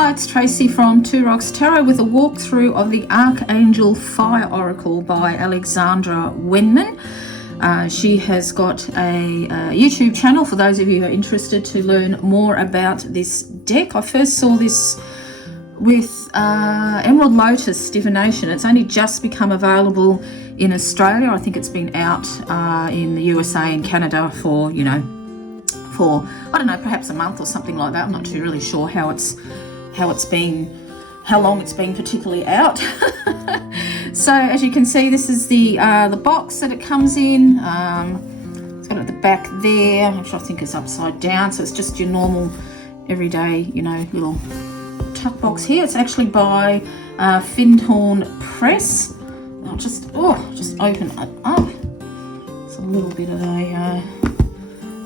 Hi, it's Tracy from Two Rocks Tarot with a walkthrough of the Archangel Fire Oracle by Alexandra Wenman. She has got a YouTube channel for those of you who are interested to learn more about this deck. I first saw this with Emerald Lotus Divination. It's only just become available in Australia. I think it's been out in the USA and Canada for, for I don't know, perhaps a month or something like that. I'm not too really sure how long it's been particularly out. So as you can see, this is the box that it comes in. It's got it at the back there, which I think is upside down, so it's just your normal everyday little tuck box here. It's actually by Findhorn Press. I'll just open it up. It's a little bit of a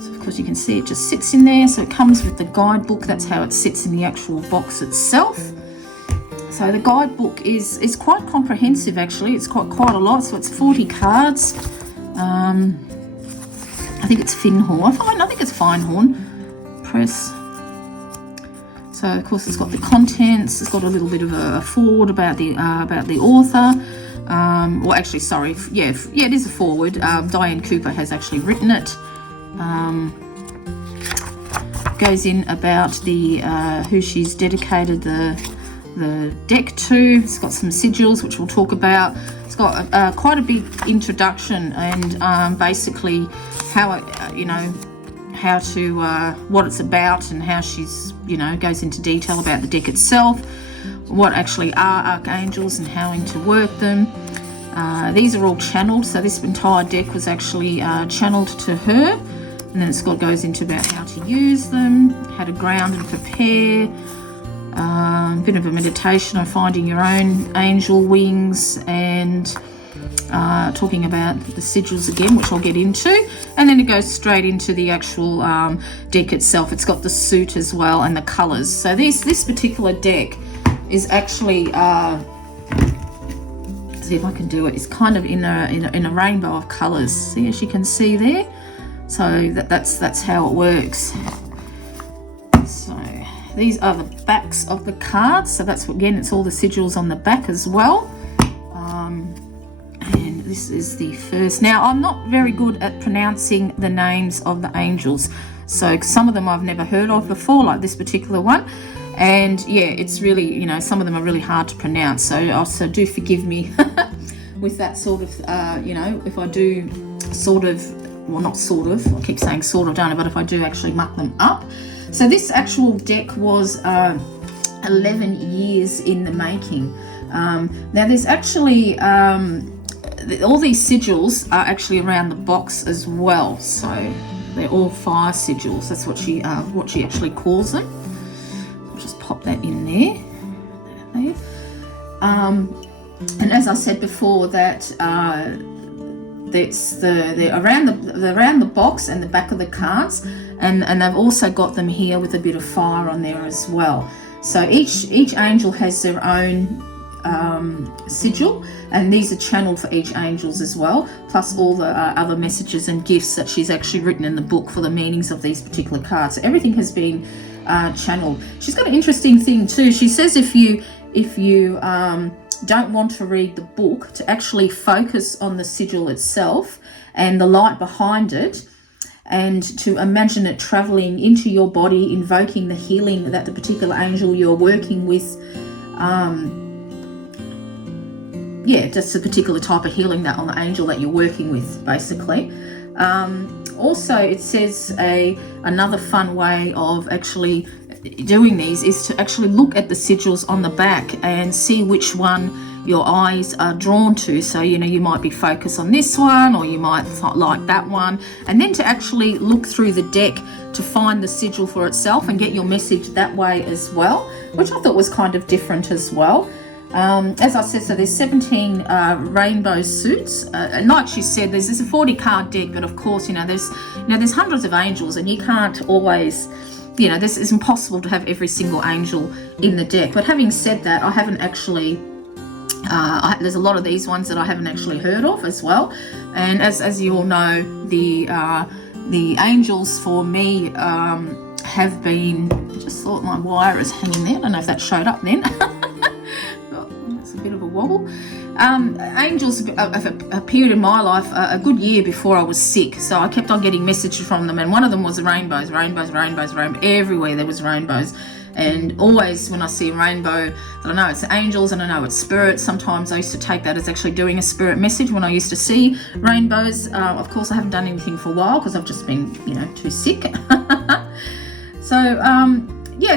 so of course you can see it just sits in there. So it comes with the guidebook. That's how it sits in the actual box itself. So the guidebook is quite comprehensive actually. It's quite a lot. So it's 40 cards. I think it's Findhorn. I think it's Findhorn Press. So of course it's got the contents. It's got a little bit of a foreword about the author. Well, actually, sorry. Yeah, it is a foreword. Diane Cooper has actually written it. Goes in about the who she's dedicated the deck to. It's got some sigils which we'll talk about. It's got quite a big introduction and basically how it, how to what it's about and how she's goes into detail about the deck itself, what actually are archangels and how to work them. These are all channeled, so this entire deck was actually channeled to her. And then it goes into about how to use them, how to ground and prepare, a bit of a meditation on finding your own angel wings, and talking about the sigils again, which I'll get into. And then it goes straight into the actual deck itself. It's got the suit as well and the colours. So this particular deck is actually, see if I can do it, it's kind of in a rainbow of colours. See, as you can see there. So that's how it works. So these are the backs of the cards. So that's, again, it's all the sigils on the back as well. And this is the first. Now, I'm not very good at pronouncing the names of the angels. So some of them I've never heard of before, like this particular one. And yeah, it's really, some of them are really hard to pronounce. So also do forgive me with that sort of, if I do sort of, well, not sort of, I keep saying sort of, don't I, but if I do actually muck them up. So this actual deck was 11 years in the making. Now there's actually, all these sigils are actually around the box as well. So they're all fire sigils. That's what she actually calls them. I'll just pop that in there. And as I said before, that they're around the box and the back of the cards, and they've also got them here with a bit of fire on there as well. So each angel has their own sigil, and these are channeled for each angels as well, plus all the other messages and gifts that she's actually written in the book for the meanings of these particular cards. So everything has been channeled. She's got an interesting thing too. She says if you don't want to read the book, to actually focus on the sigil itself and the light behind it, and to imagine it traveling into your body, invoking the healing that the particular angel you're working with, just a particular type of healing that on the angel that you're working with, basically. Also, it says another fun way of actually doing these is to actually look at the sigils on the back and see which one your eyes are drawn to. So you might be focused on this one, or you might like that one, and then to actually look through the deck to find the sigil for itself and get your message that way as well, which I thought was kind of different as well. As I said, so there's 17 rainbow suits, and like she said, there's a 40 card deck, but of course there's hundreds of angels, and you can't always, this is impossible to have every single angel in the deck. But having said that, I haven't actually there's a lot of these ones that I haven't actually heard of as well. And as you all know, the angels for me have been, I just thought my wire is hanging there. I don't know if that showed up then. Oh, that's a bit of a wobble. Angels have appeared in my life a good year before I was sick, so I kept on getting messages from them, and one of them was rainbows. Everywhere there was rainbows. And always when I see a rainbow, that I know it's angels and I know it's spirits. Sometimes I used to take that as actually doing a spirit message when I used to see rainbows. Of course, I haven't done anything for a while because I've just been, too sick. So,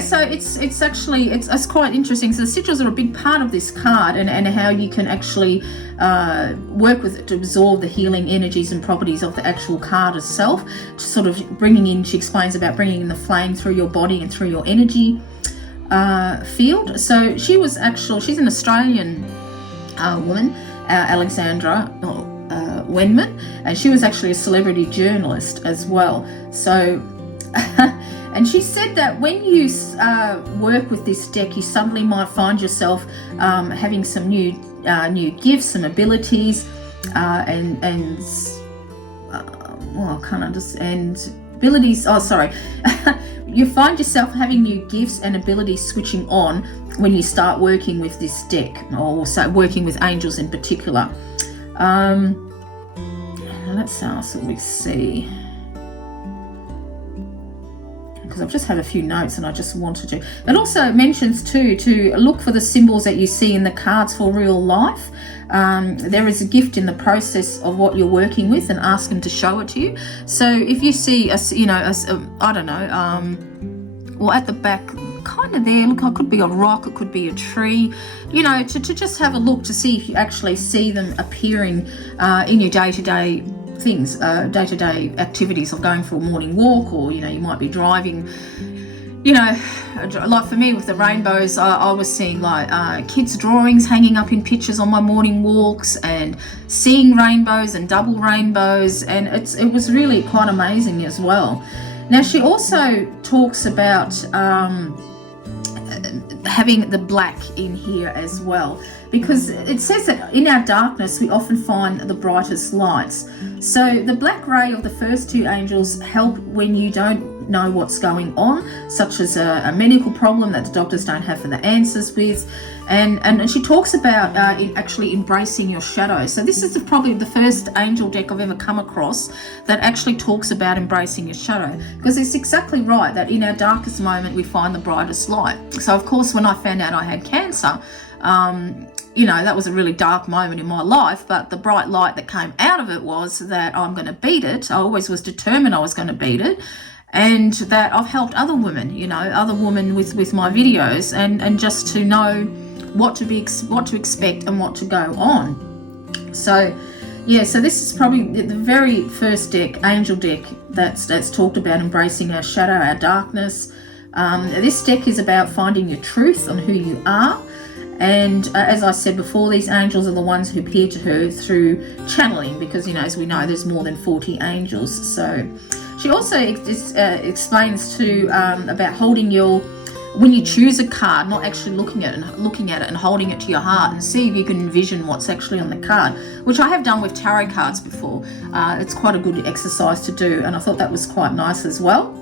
so it's actually, it's quite interesting. So the sigils are a big part of this card, and how you can actually work with it to absorb the healing energies and properties of the actual card itself, sort of she explains about bringing in the flame through your body and through your energy field. So she's an Australian woman, Alexandra Wenman, and she was actually a celebrity journalist as well. So and she said that when you work with this deck, you suddenly might find yourself having some new gifts, some abilities, and abilities. Oh, sorry. You find yourself having new gifts and abilities switching on when you start working with this deck, or working with angels in particular. Let's see. Because I've just had a few notes and I just wanted to. It also mentions too to look for the symbols that you see in the cards for real life. There is a gift in the process of what you're working with, and ask them to show it to you. So if you see at the back, kind of there, look, it could be a rock, it could be a tree, to just have a look to see if you actually see them appearing in your day-to-day things, day-to-day activities of going for a morning walk, or you might be driving. Like for me with the rainbows, I was seeing like kids' drawings hanging up in pictures on my morning walks, and seeing rainbows and double rainbows, and it was really quite amazing as well. Now she also talks about having the black in here as well, because it says that in our darkness we often find the brightest lights. So the black ray of the first two angels help when you don't know what's going on, such as a medical problem that the doctors don't have for the answers with, and she talks about actually embracing your shadow. So this is probably the first angel deck I've ever come across that actually talks about embracing your shadow, because it's exactly right that in our darkest moment we find the brightest light. So of course when I found out I had cancer, that was a really dark moment in my life, but the bright light that came out of it was that I'm going to beat it. I always was determined I was going to beat it, and that I've helped other women, other women with my videos, and just to know what to expect and what to go on. So so this is probably the very first deck, angel deck, that's talked about embracing our shadow, our darkness. This deck is about finding your truth on who you are. And as I said before, these angels are the ones who appear to her through channeling, because, as we know, there's more than 40 angels. So she also explains too about holding when you choose a card, not actually looking at it and holding it to your heart, and see if you can envision what's actually on the card, which I have done with tarot cards before. It's quite a good exercise to do, and I thought that was quite nice as well.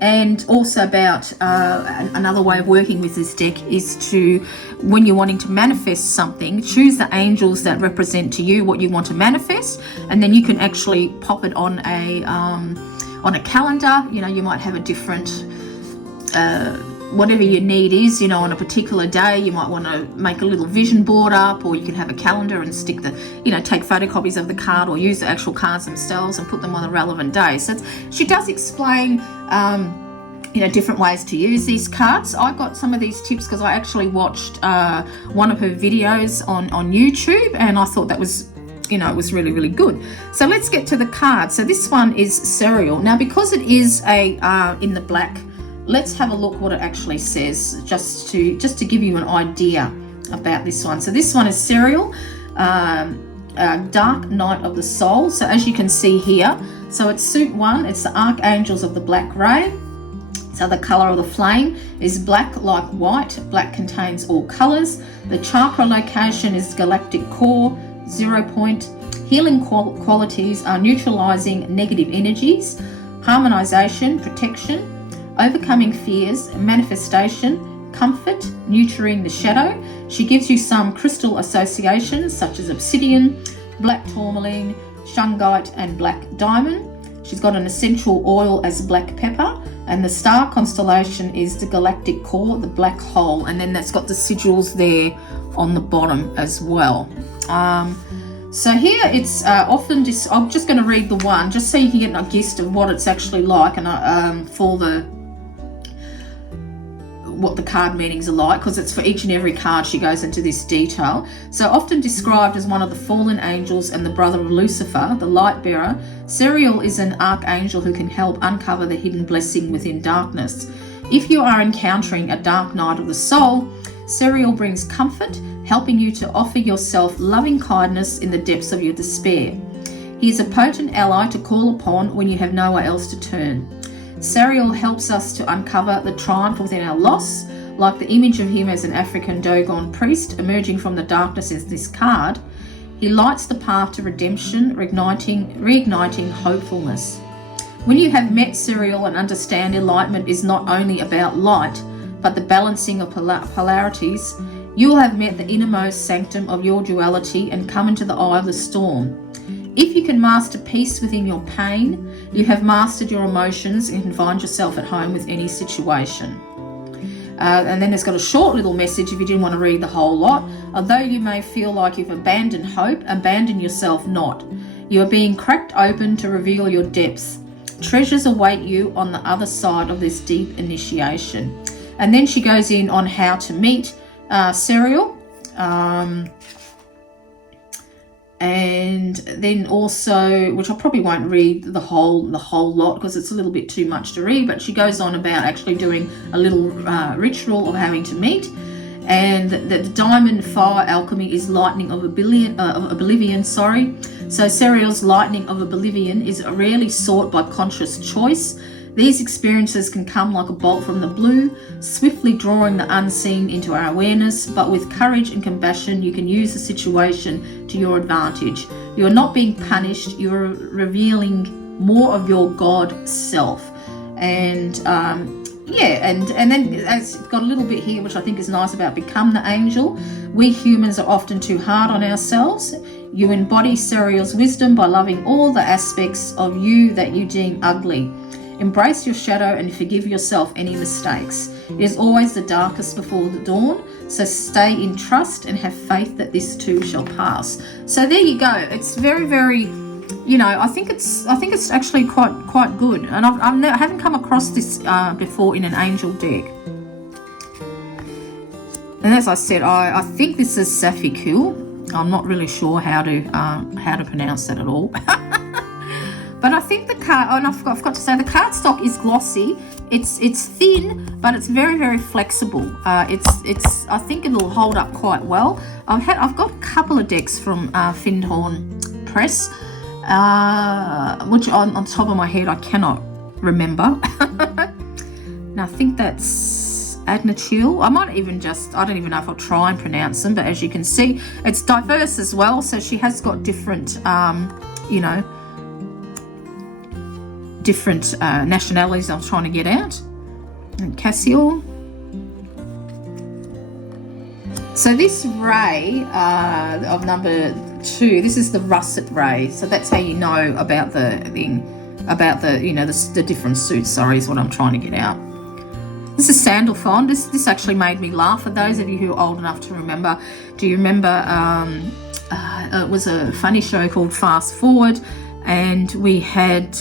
And also about another way of working with this deck is to, when you're wanting to manifest something, choose the angels that represent to you what you want to manifest, and then you can actually pop it on a calendar. You might have a different whatever your need is, on a particular day. You might want to make a little vision board up, or you can have a calendar and stick take photocopies of the card, or use the actual cards themselves and put them on the relevant day. So she does explain different ways to use these cards. I got some of these tips because I actually watched one of her videos on YouTube, and I thought that was it was really, really good. So let's get to the card. So this one is Serial. Now, because it is in the black, let's have a look what it actually says, just to give you an idea about this one. So this one is Serial, Dark Night of the Soul. So as you can see here, so it's suit 1, it's the Archangels of the Black Ray. So the color of the flame is black like white. Black contains all colors. The chakra location is galactic core, 0 point. Healing qualities are neutralizing negative energies, harmonization, protection, overcoming fears, manifestation, comfort, nurturing the shadow. She gives you some crystal associations such as obsidian, black tourmaline, shungite, and black diamond. She's got an essential oil as black pepper, and the star constellation is the galactic core, the black hole, and then that's got the sigils there on the bottom as well. So here it's often I'm just going to read the one just so you can get a gist of what it's actually like, and for what the card meanings are like, because it's for each and every card she goes into this detail. So often described as one of the fallen angels and the brother of Lucifer, the light bearer, Ariel is an archangel who can help uncover the hidden blessing within darkness. If you are encountering a dark night of the soul, Ariel brings comfort, helping you to offer yourself loving kindness in the depths of your despair. He is a potent ally to call upon when you have nowhere else to turn. Ariel helps us to uncover the triumph within our loss, like the image of him as an African Dogon priest emerging from the darkness in this card. He lights the path to redemption, reigniting hopefulness. When you have met Ariel and understand enlightenment is not only about light, but the balancing of polarities, you will have met the innermost sanctum of your duality and come into the eye of the storm. If you can master peace within your pain, you have mastered your emotions and can find yourself at home with any situation. And then there's got a short little message if you didn't want to read the whole lot. Although you may feel like you've abandoned hope, abandon yourself not. You are being cracked open to reveal your depths. Treasures await you on the other side of this deep initiation. And then she goes in on how to meet Ariel. And then also, which I probably won't read the whole lot because it's a little bit too much to read, but she goes on about actually doing a little ritual of having to meet, and the diamond fire alchemy is lightning of oblivion. So Ariel's lightning of oblivion is rarely sought by conscious choice. These experiences can come like a bolt from the blue, swiftly drawing the unseen into our awareness, but with courage and compassion, you can use the situation to your advantage. You are not being punished, you are revealing more of your God self. And and then it's got a little bit here, which I think is nice about become the angel. We humans are often too hard on ourselves. You embody Ariel's wisdom by loving all the aspects of you that you deem ugly. Embrace your shadow and forgive yourself any mistakes. It is always the darkest before the dawn, so stay in trust and have faith that this too shall pass. So there you go. It's very, very, I think it's actually quite good, and I haven't come across this before in an angel deck. And as I said, I think this is Jaffiel. I'm not really sure how to pronounce that at all. But I think the card, and I forgot to say, the cardstock is glossy. It's thin, but it's very, very flexible. It's I think it'll hold up quite well. I've got a couple of decks from Findhorn Press, which on top of my head I cannot remember. Now I think that's Acc No. I might even I don't even know if I'll try and pronounce them, but as you can see, it's diverse as well. So she has got different, different nationalities I was trying to get out. And Cassiel. So this ray of number 2, this is the russet ray. So that's how you know about the thing, about the different suits. Sorry, is what I'm trying to get out. This is Sandalphon. This actually made me laugh. For those of you who are old enough to remember, do you remember? It was a funny show called Fast Forward. And we had,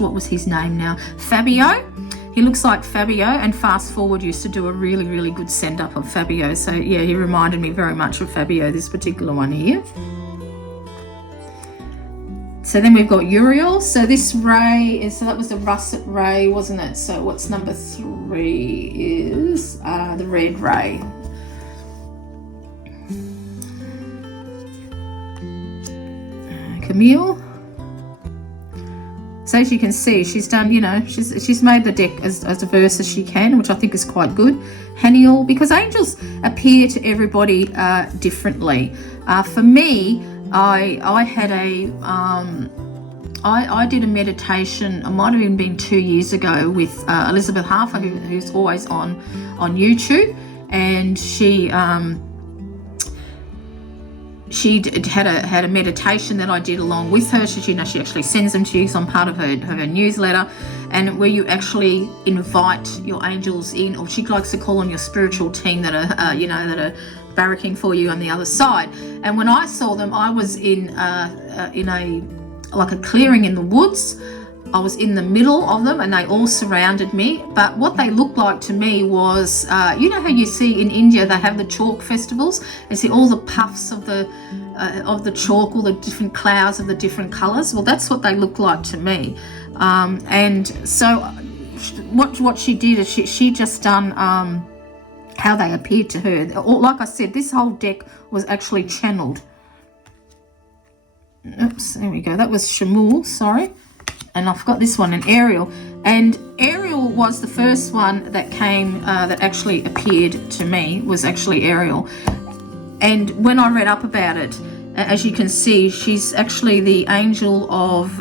what was his name now? Fabio. He looks like Fabio, and Fast Forward used to do a really, really good send-up of Fabio. So, yeah, he reminded me very much of Fabio, this particular one here. So then we've got Ariel. So this ray so that was the russet ray, wasn't it? So what's number 3 is the red ray. Camille. So as you can see, she's done, she's made the deck as diverse as she can, which I think is quite good. Haniel, because angels appear to everybody differently. For me, I had I did a meditation, it might have even been 2 years ago, with Elizabeth Harfer, who's always on YouTube, and she had a meditation that I did along with her. She actually sends them to you, so I'm part of her newsletter, and where you actually invite your angels in, or she likes to call on your spiritual team that are that are barracking for you on the other side. And when I saw them, I was in a clearing in the woods. I was in the middle of them, and they all surrounded me. But what they looked like to me was, how you see in India they have the chalk festivals. You see all the puffs of the chalk, all the different clouds of the different colours. Well, that's what they looked like to me. And so, what she did is she just done how they appeared to her. Like I said, this whole deck was actually channeled. Oops, there we go. That was Shamul, sorry. And I've got this one, an Ariel. And Ariel was the first one that came, that actually appeared to me, was actually Ariel. And when I read up about it, as you can see, she's actually the angel of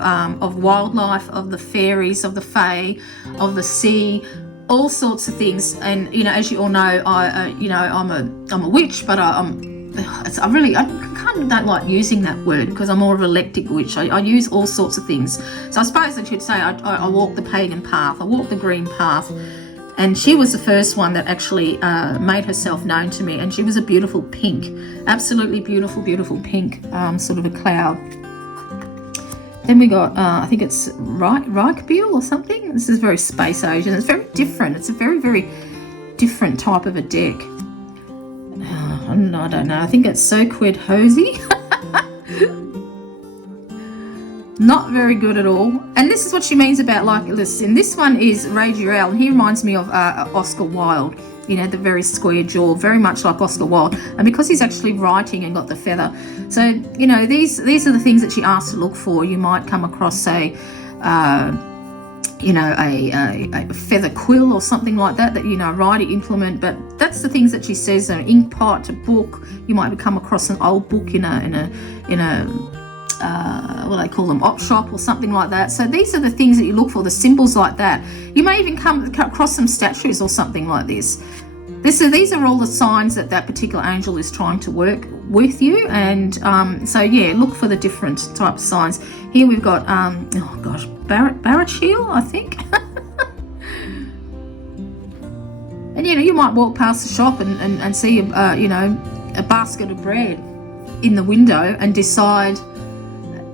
wildlife, of the fairies, of the fae, of the sea, all sorts of things. And as you all know, I'm a witch, but I kind of don't like using that word, because I'm more of an eclectic witch. I use all sorts of things. So I suppose I should say I walk the pagan path, I walk the green path. And she was the first one that actually made herself known to me. And she was a beautiful pink, absolutely beautiful, beautiful pink, sort of a cloud. Then we got, I think it's Raphael or something. This is very Space Asian. It's very different. It's a very, very different type of a deck. I don't know. I think it's Soquid Hosey. Not very good at all. And this is what she means about, like, listen, this one is Ariel, and he reminds me of Oscar Wilde. The very square jaw, very much like Oscar Wilde. And because he's actually writing and got the feather. So, these are the things that she asks to look for. You might come across, say, a feather quill or something like that, a writing implement. But that's the things that she says, an ink pot, a book. You might come across an old book in a what do they call them, op shop or something like that. So these are the things that you look for, the symbols like that. You may even come across some statues or something like this. These are all the signs that particular angel is trying to work with you. And so yeah, look for the different type of signs. Here we've got Barachil, I think. And you might walk past the shop and see a basket of bread in the window and decide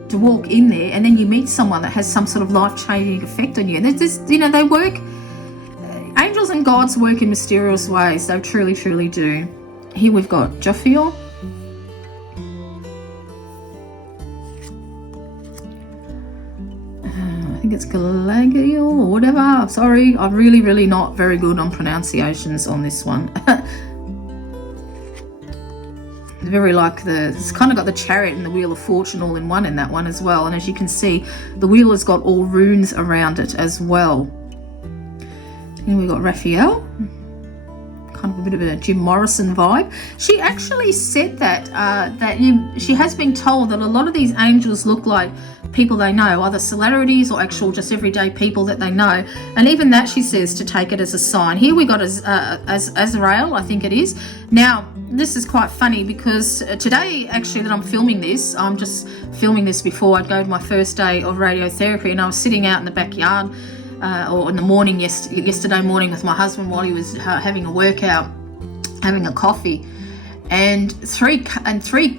to walk in there, and then you meet someone that has some sort of life-changing effect on you. And there's this, they work, angels and gods work in mysterious ways. They truly, truly do. Here we've got Jaffiel. I think it's Galagiel or whatever. Sorry, I'm really, really not very good on pronunciations on this one. Very like it's kind of got the chariot and the wheel of fortune all in one in that one as well. And as you can see, the wheel has got all runes around it as well. Here we got Raphael, kind of a bit of a Jim Morrison vibe. She actually said that she has been told that a lot of these angels look like people they know, either celebrities or actual just everyday people that they know. And even that, she says, to take it as a sign. Here we got as Ariel, I think it is. Now, this is quite funny because today, actually, that I'm filming this, I'm just filming this before I go to my first day of radiotherapy, and I was sitting out in the backyard or in the morning, yesterday morning with my husband while he was having a workout, having a coffee, and three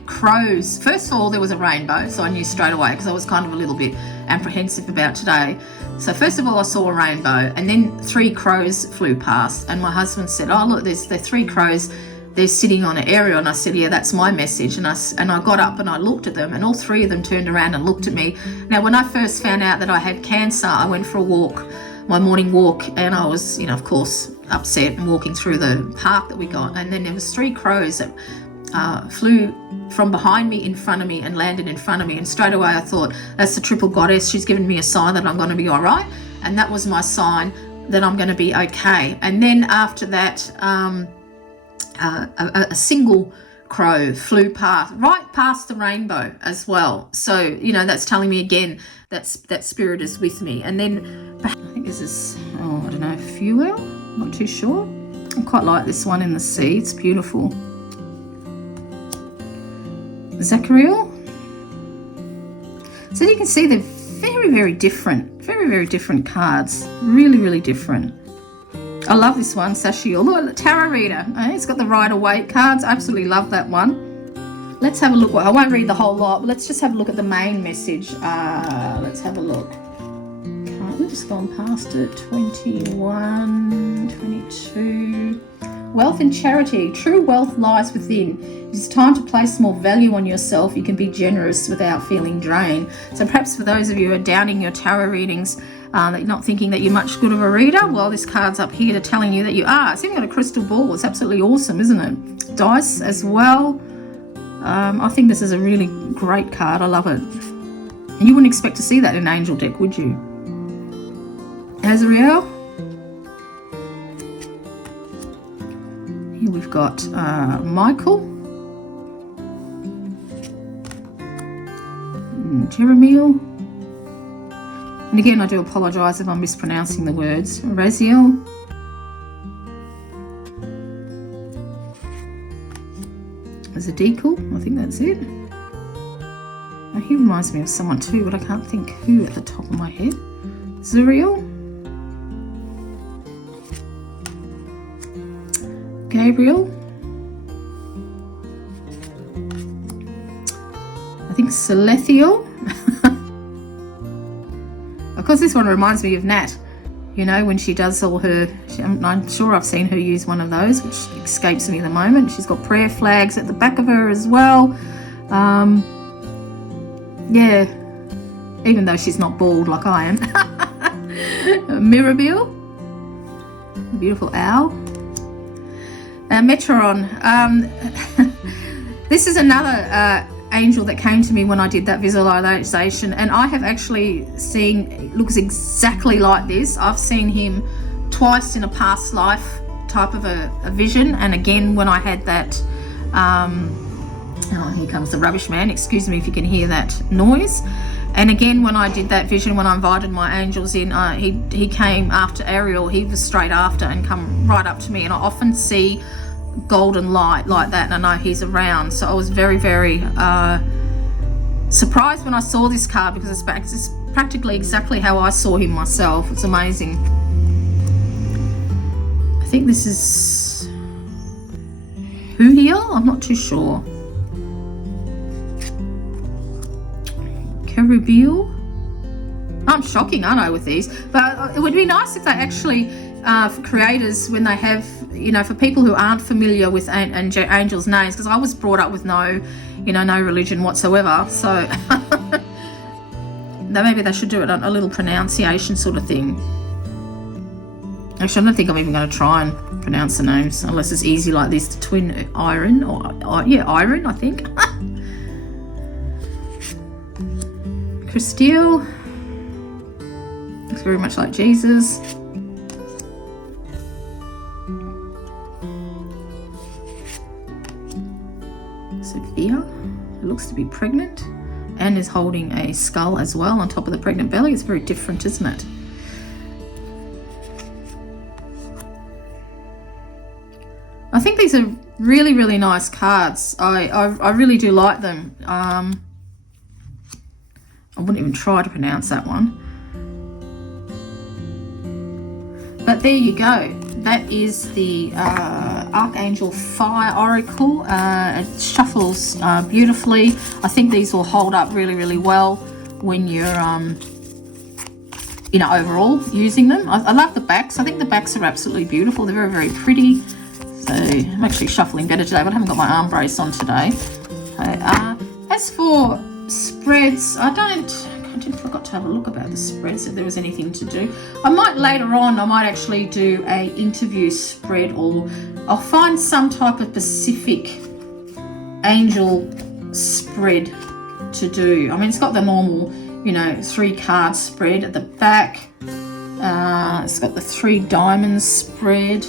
crows. First of all, there was a rainbow, so I knew straight away because I was kind of a little bit apprehensive about today. So first of all, I saw a rainbow, and then 3 crows flew past, and my husband said, "Oh, look, there's 3 crows. They're sitting on an Ariel." And I said, "Yeah, that's my message." And I got up and I looked at them, and all 3 of them turned around and looked at me. Now, when I first found out that I had cancer, I went for a walk, my morning walk, and I was, of course, upset and walking through the park that we got. And then there was 3 crows that flew from behind me, in front of me, and landed in front of me. And straight away I thought, that's the triple goddess. She's given me a sign that I'm going to be all right. And that was my sign that I'm going to be okay. And then after that, a single crow flew past, right past the rainbow as well. So, you know, that's telling me again that spirit is with me. And then I think this is, oh, I don't know, Fuel? Not too sure. I quite like this one in the sea. It's beautiful. Zachariel. So you can see they're very, very different. Very, very different cards. Really, really different. I love this one, Sashiel. Look, tarot reader. It's got the Rider-Waite cards. I absolutely love that one. Let's have a look. Well, I won't read the whole lot, but let's just have a look at the main message. Let's have a look. We've just gone past it. 21, 22. Wealth and charity. True wealth lies within. It is time to place more value on yourself. You can be generous without feeling drained. So perhaps for those of you who are doubting your tarot readings, that you're not thinking that you're much good of a reader, well, this card's up here to telling you that you are. It's even got a crystal ball. It's absolutely awesome, isn't it? Dice as well. I think this is a really great card. I love it. And you wouldn't expect to see that in an angel deck, would you? Azrael. Here we've got Michael. Jeremiel. And again, I do apologise if I'm mispronouncing the words. Raziel. Zadikal, I think that's it. Now, he reminds me of someone too, but I can't think who at the top of my head. Zuriel. Gabriel. I think Salethiel. Of course, this one reminds me of Nat, you know, when she does all her, I'm sure I've seen her use one of those, which escapes me at the moment. She's got prayer flags at the back of her as well. Yeah, even though she's not bald like I am. Mirabelle, the beautiful owl. Metron. This is another angel that came to me when I did that visualization, and I have actually seen, it looks exactly like this. I've seen him twice in a past life type of a vision, and again when I had that oh, here comes the rubbish man, excuse me if you can hear that noise. And again when I did that vision, when I invited my angels in, he came after Ariel. He was straight after and come right up to me, and I often see golden light like that, and I know he's around. So I was very, very surprised when I saw this card, because it's practically exactly how I saw him myself. It's amazing. I think this is Huhiel, I'm not too sure. Kerubiel. I'm shocking, aren't I, with these? But it would be nice if they actually, for creators, when they have, you know, for people who aren't familiar with angels' names, because I was brought up with no religion whatsoever, so maybe they should do it a little pronunciation sort of thing. Actually, I don't think I'm even going to try and pronounce the names unless it's easy like this. The twin Iron, Iron, I think. Christelle. Looks very much like Jesus. Sophia, who looks to be pregnant and is holding a skull as well on top of the pregnant belly. It's very different, isn't it? I think these are really, really nice cards. I really do like them. I wouldn't even try to pronounce that one. But there you go. That is the Archangel Fire Oracle. It shuffles beautifully. I think these will hold up really, really well when you're, overall using them. I love the backs. I think the backs are absolutely beautiful. They're very, very pretty. So I'm actually shuffling better today, but I haven't got my arm brace on today. Okay, as for spreads, I forgot to have a look about the spreads if there was anything to do. I might later on, actually do a interview spread, or I'll find some type of specific angel spread to do. I mean, it's got the normal, 3 card spread at the back. It's got the 3 diamonds spread.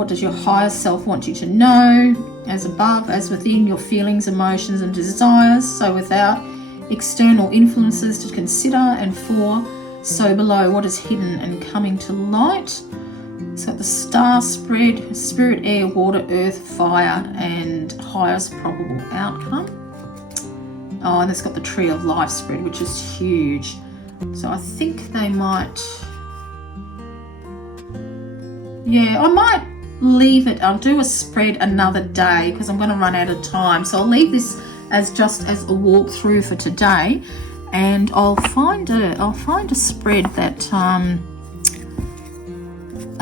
What does your higher self want you to know? As above, as within, your feelings, emotions and desires. So without external influences to consider. And 4, so below, what is hidden and coming to light. So the star spread, spirit, air, water, earth, fire, and highest probable outcome. Oh, and it's got the tree of life spread, which is huge. So I think they might, yeah, I might leave it. I'll do a spread another day because I'm going to run out of time. So I'll leave this as just as a walkthrough for today, and I'll find a spread that oh,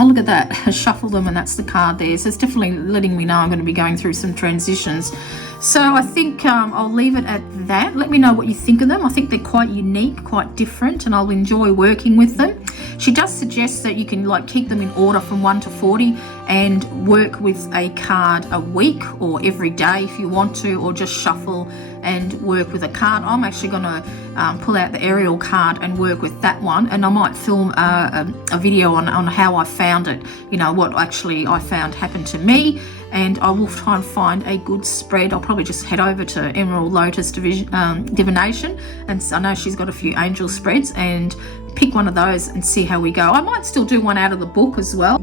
look at that, shuffle them, and that's the card there. So it's definitely letting me know I'm going to be going through some transitions. So I think I'll leave it at that. Let me know what you think of them. I think they're quite unique, quite different, and I'll enjoy working with them. She does suggest that you can like keep them in order from 1 to 40 and work with a card a week or every day if you want to, or just shuffle and work with a card. I'm actually going to pull out the Ariel card and work with that one, and I might film a video on how I found it, you know, what actually I found happened to me, and I will try and find a good spread. I'll probably just head over to Emerald Lotus Divination, and I know she's got a few angel spreads, and pick one of those and see how we go. I might still do one out of the book as well.